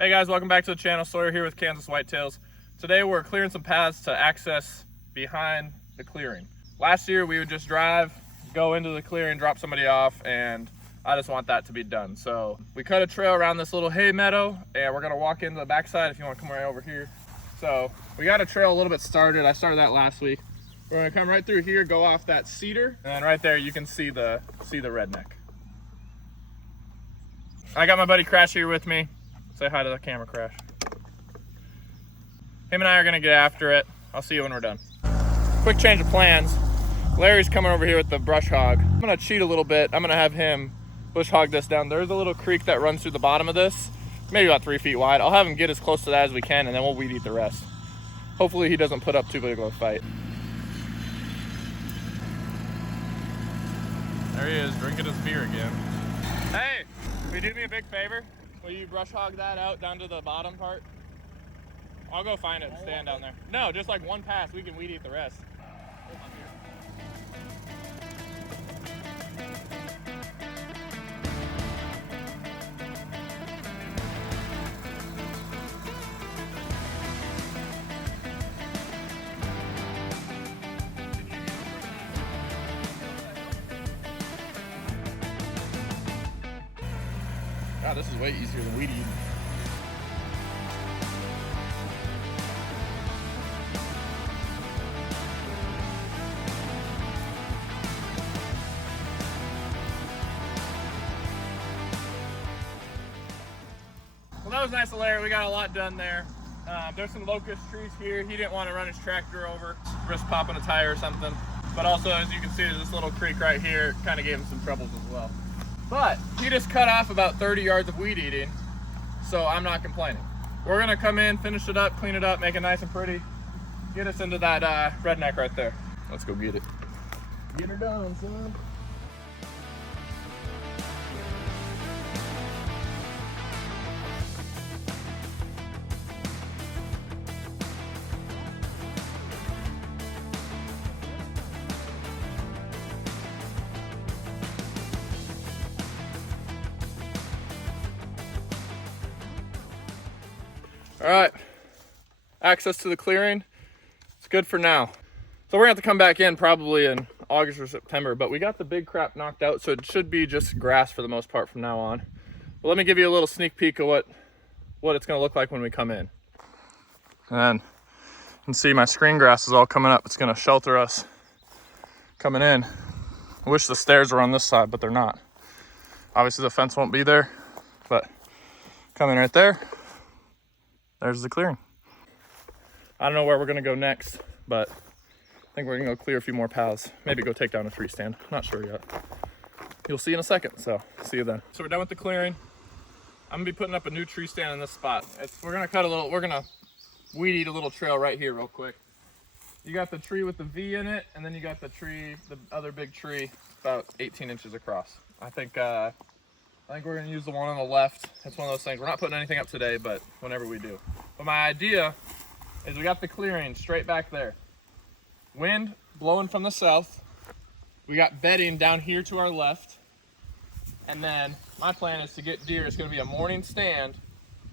Hey guys, welcome back to the channel. Sawyer here with Kansas Whitetails. Today we're clearing some paths to access behind the clearing. Last year we would just drive, go into the clearing, drop somebody off, and I just want that to be done. So we cut a trail around this little hay meadow and we're gonna walk into the backside if you want to come right over here. So we got a trail a little bit started. I started that last week. We're gonna come right through here, go off that cedar, and then right there you can see the redneck. I got my buddy Crash here with me. Say hi to the camera, Crash. Him and I are gonna get after it. I'll see you when we're done. Quick change of plans. Larry's coming over here with the brush hog. I'm gonna cheat a little bit. I'm gonna have him bush hog this down. There's a little creek that runs through the bottom of this, maybe about 3 feet wide. I'll have him get as close to that as we can, and then we'll weed eat the rest. Hopefully he doesn't put up too big of a fight. There he is, drinking his beer again. Hey, will you do me a big favor? Will you brush hog that out down to the bottom part? I'll go find it and stand down there. No, just like one pass, we can weed eat the rest. God, this is way easier than weed eating. Well, that was nice of Larry. We got a lot done there. There's some locust trees here. He didn't want to run his tractor over, risk popping a tire or something. But also, as you can see, there's this little creek right here. Kind of gave him some troubles as well. But he just cut off about 30 yards of weed eating, so I'm not complaining. We're gonna come in, finish it up, clean it up, make it nice and pretty, get us into that redneck right there. Let's go get it. Get her done, son. All right, access to the clearing, it's good for now. So we're gonna have to come back in probably in August or September, but we got the big crap knocked out, so it should be just grass for the most part from now on. But let me give you a little sneak peek of what it's gonna look like when we come in. And you can see my screen grass is all coming up. It's gonna shelter us coming in. I wish the stairs were on this side, but they're not. Obviously the fence won't be there, but coming right there. There's the clearing. I don't know where we're gonna go next, but I think we're gonna go clear a few more paths. Maybe go take down a tree stand. Not sure yet. You'll see in a second, so see you then. So we're done with the clearing. I'm gonna be putting up a new tree stand in this spot. We're gonna weed eat a little trail right here real quick. You got the tree with the V in it, and then you got the other big tree about 18 inches across. I think we're gonna use the one on the left. It's one of those things. We're not putting anything up today, but whenever we do. But my idea is we got the clearing straight back there. Wind blowing from the south. We got bedding down here to our left. And then my plan is to get deer. It's gonna be a morning stand.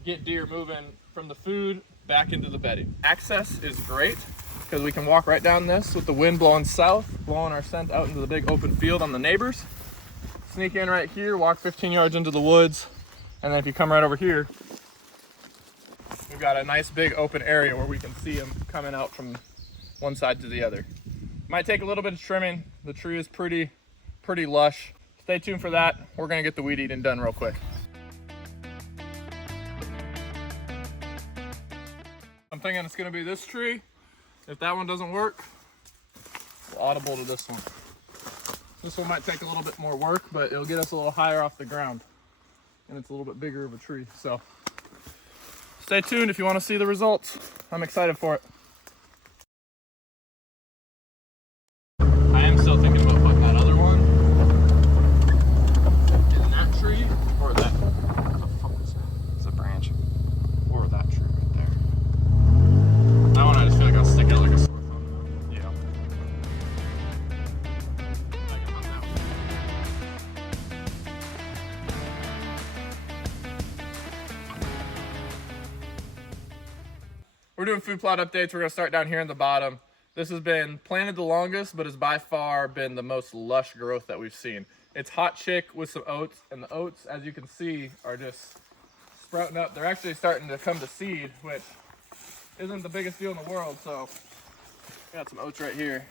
Get deer moving from the food back into the bedding. Access is great because we can walk right down this with the wind blowing south, blowing our scent out into the big open field on the neighbors. Sneak in right here, walk 15 yards into the woods, and then if you come right over here, we've got a nice big open area where we can see them coming out from one side to the other. Might take a little bit of trimming. The tree is pretty lush. Stay tuned for that. We're gonna get the weed eating done real quick. I'm thinking it's gonna be this tree. If that one doesn't work, we'll audible to this one. This one might take a little bit more work, but it'll get us a little higher off the ground. And it's a little bit bigger of a tree, so stay tuned if you want to see the results. I'm excited for it. I am still thinking about putting that other one in that tree, or that, what the fuck is that? It's a branch. Or that tree right there. That one I just feel like I'll stick out like a sore thumb. Yeah. We're doing food plot updates. We're gonna start down here in the bottom. This has been planted the longest, but has by far been the most lush growth that we've seen. It's hot chick with some oats, and the oats, as you can see, are just sprouting up. They're actually starting to come to seed, which isn't the biggest deal in the world. So got some oats right here.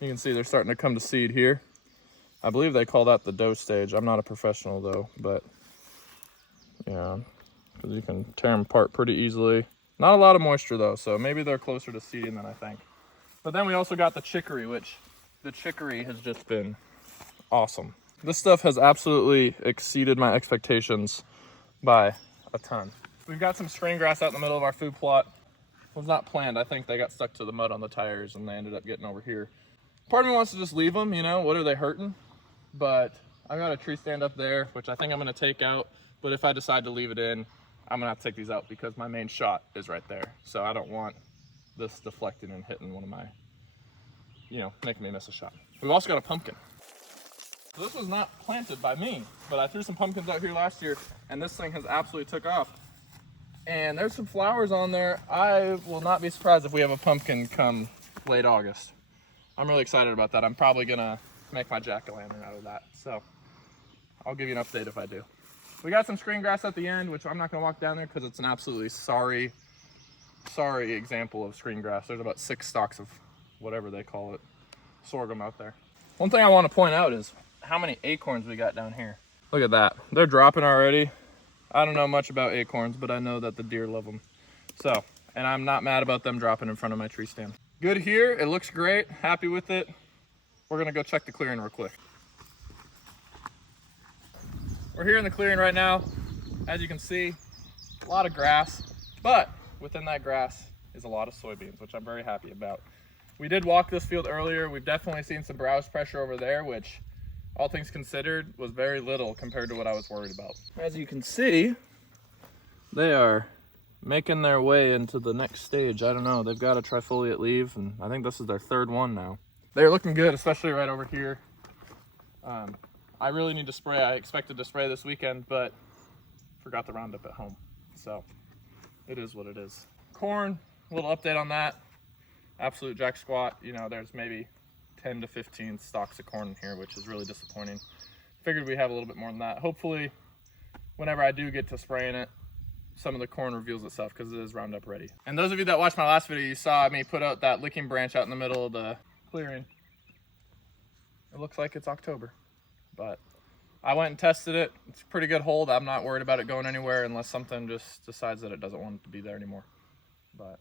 You can see they're starting to come to seed here. I believe they call that the dough stage. I'm not a professional though, but yeah, because you can tear them apart pretty easily. Not a lot of moisture though, so maybe they're closer to seeding than I think. But then we also got the chicory, which the chicory has just been awesome. This stuff has absolutely exceeded my expectations by a ton. We've got some screen grass out in the middle of our food plot. It was not planned. I think they got stuck to the mud on the tires and they ended up getting over here. Part of me wants to just leave them, you know, what are they hurting? But I've got a tree stand up there, which I think I'm gonna take out. But if I decide to leave it in, I'm gonna have to take these out because my main shot is right there. So I don't want this deflecting and hitting one of my, you know, making me miss a shot. We've also got a pumpkin. So this was not planted by me, but I threw some pumpkins out here last year and this thing has absolutely took off. And there's some flowers on there. I will not be surprised if we have a pumpkin come late August. I'm really excited about that. I'm probably gonna make my jack-o'-lantern out of that. So I'll give you an update if I do. We got some screen grass at the end, which I'm not gonna walk down there because it's an absolutely sorry example of screen grass. There's about 6 stalks of whatever they call it, sorghum out there. One thing I want to point out is how many acorns we got down here. Look at that. They're dropping already. I don't know much about acorns, but I know that the deer love them. So, and I'm not mad about them dropping in front of my tree stand. Good here. It looks great. Happy with it. We're gonna go check the clearing real quick. We're here in the clearing right now. As you can see, a lot of grass, but within that grass is a lot of soybeans, which I'm very happy about. We did walk this field earlier. We've definitely seen some browse pressure over there, which all things considered was very little compared to what I was worried about. As you can see, they are making their way into the next stage. I don't know, they've got a trifoliate leaf and I think this is their 3rd one now. They're looking good, especially right over here. I really need to spray. I expected to spray this weekend, but forgot the Roundup at home. So it is what it is. Corn, a little update on that. Absolute jack squat. You know, there's maybe 10 to 15 stalks of corn in here, which is really disappointing. Figured we'd have a little bit more than that. Hopefully, whenever I do get to spraying it, some of the corn reveals itself because it is Roundup ready. And those of you that watched my last video, you saw me put out that licking branch out in the middle of the clearing. It looks like it's October. But I went and tested it. It's a pretty good hold. I'm not worried about it going anywhere unless something just decides that it doesn't want it to be there anymore. But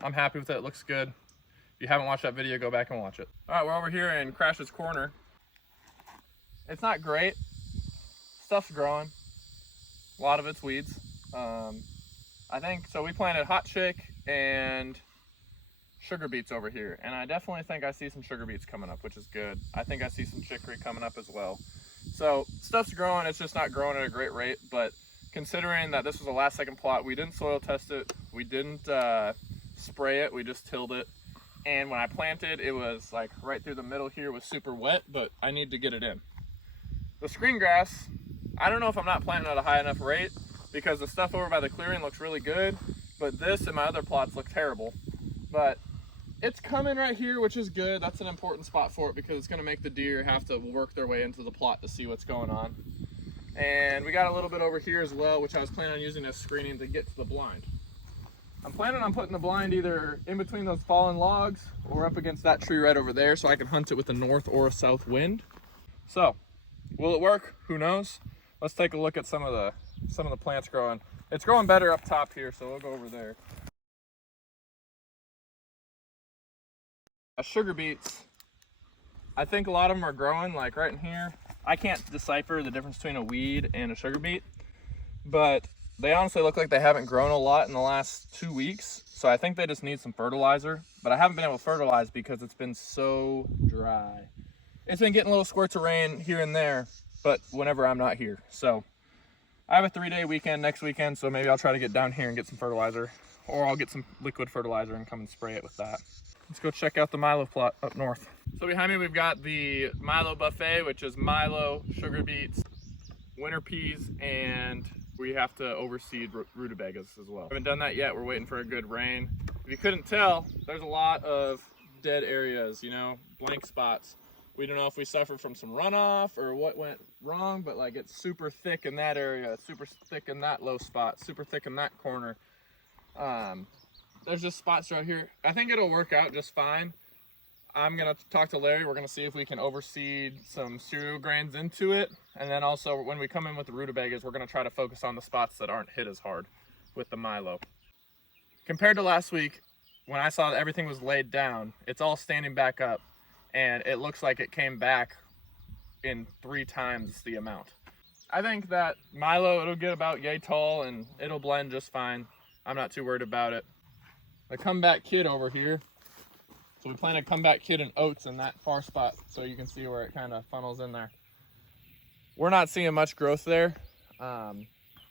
I'm happy with it. It looks good. If you haven't watched that video, go back and watch it. All right, we're over here in Crash's Corner. It's not great. Stuff's growing. A lot of it's weeds. I think, so we planted hot chick and sugar beets over here, and I definitely think I see some sugar beets coming up, which is good. I think I see some chicory coming up as well. So stuff's growing, it's just not growing at a great rate, but considering that this was a last second plot, we didn't soil test it, we didn't spray it, we just tilled it, and when I planted, it was like right through the middle here was super wet, but I need to get it in. The screen grass, I don't know if I'm not planting at a high enough rate because the stuff over by the clearing looks really good, but this and my other plots look terrible. But it's coming right here, which is good. That's an important spot for it because it's gonna make the deer have to work their way into the plot to see what's going on. And we got a little bit over here as well, which I was planning on using as screening to get to the blind. I'm planning on putting the blind either in between those fallen logs or up against that tree right over there so I can hunt it with a north or a south wind. So, will it work? Who knows? Let's take a look at some of the plants growing. It's growing better up top here, so we'll go over there. Sugar beets, I think a lot of them are growing like right in here. I can't decipher the difference between a weed and a sugar beet, but they honestly look like they haven't grown a lot in the last 2 weeks. So I think they just need some fertilizer, but I haven't been able to fertilize because it's been so dry. It's been getting little squirts of rain here and there, but whenever I'm not here. So I have a 3-day weekend next weekend, so maybe I'll try to get down here and get some fertilizer, or I'll get some liquid fertilizer and come and spray it with that. Let's go check out the Milo plot up north. So behind me, we've got the Milo buffet, which is Milo, sugar beets, winter peas, and we have to overseed rutabagas as well. Haven't done that yet. We're waiting for a good rain. If you couldn't tell, there's a lot of dead areas, you know, blank spots. We don't know if we suffered from some runoff or what went wrong, but like it's super thick in that area, super thick in that low spot, super thick in that corner. There's just spots right here. I think it'll work out just fine. I'm gonna talk to Larry. We're gonna see if we can overseed some cereal grains into it. And then also when we come in with the rutabagas, we're gonna try to focus on the spots that aren't hit as hard with the milo. Compared to last week, when I saw that everything was laid down, it's all standing back up and it looks like it came back in 3 times the amount. I think that milo, it'll get about yay tall and it'll blend just fine. I'm not too worried about it. The comeback kid over here, so we planted comeback kid and oats in that far spot so you can see where it kind of funnels in there. We're not seeing much growth there.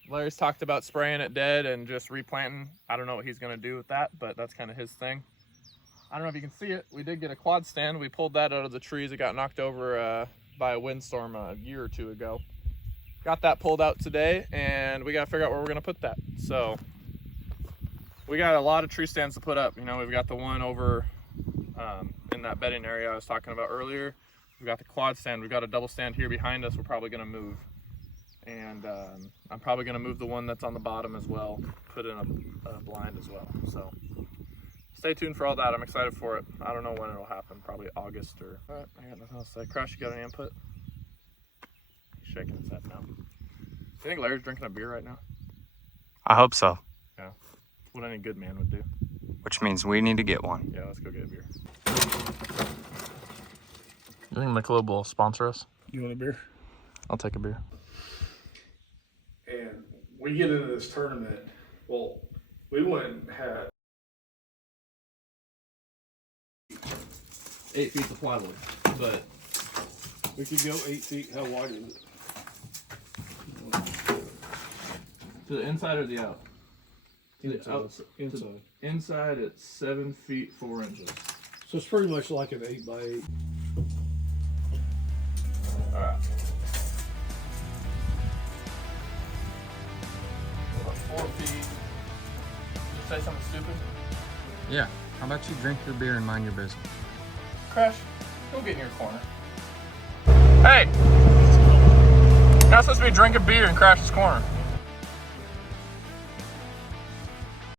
Larry's talked about spraying it dead and just replanting. I don't know what he's gonna do with that, but that's kind of his thing. I don't know if you can see it. We did get a quad stand. We pulled that out of the trees. It got knocked over by a windstorm a year or 2 ago. Got that pulled out today and we gotta figure out where we're gonna put that. So we got a lot of tree stands to put up. You know, we've got the one over in that bedding area I was talking about earlier. We've got the quad stand. We've got a double stand here behind us. We're probably gonna move. And I'm probably gonna move the one that's on the bottom as well, put in a blind as well. So stay tuned for all that. I'm excited for it. I don't know when it'll happen, probably August or, all right, I got nothing else to say. Crash, you got any input? He's shaking his head now. Do you think Larry's drinking a beer right now? I hope so. Yeah, what any good man would do. Which means we need to get one. Yeah, let's go get a beer. You think Michelob will sponsor us? You want a beer? I'll take a beer. And we get into this tournament, well, we went and had 8 feet of plywood, but we could go 8 feet. How wide is it? to the inside or the out? To the Inside. outside. Inside. Inside it's 7 feet 4 inches. So it's pretty much like an 8x8. All right. 4 feet. Did you say something stupid? Yeah. How about you drink your beer and mind your business? Crash, go get in your corner. Hey! You're not supposed to be drinking beer in Crash's corner.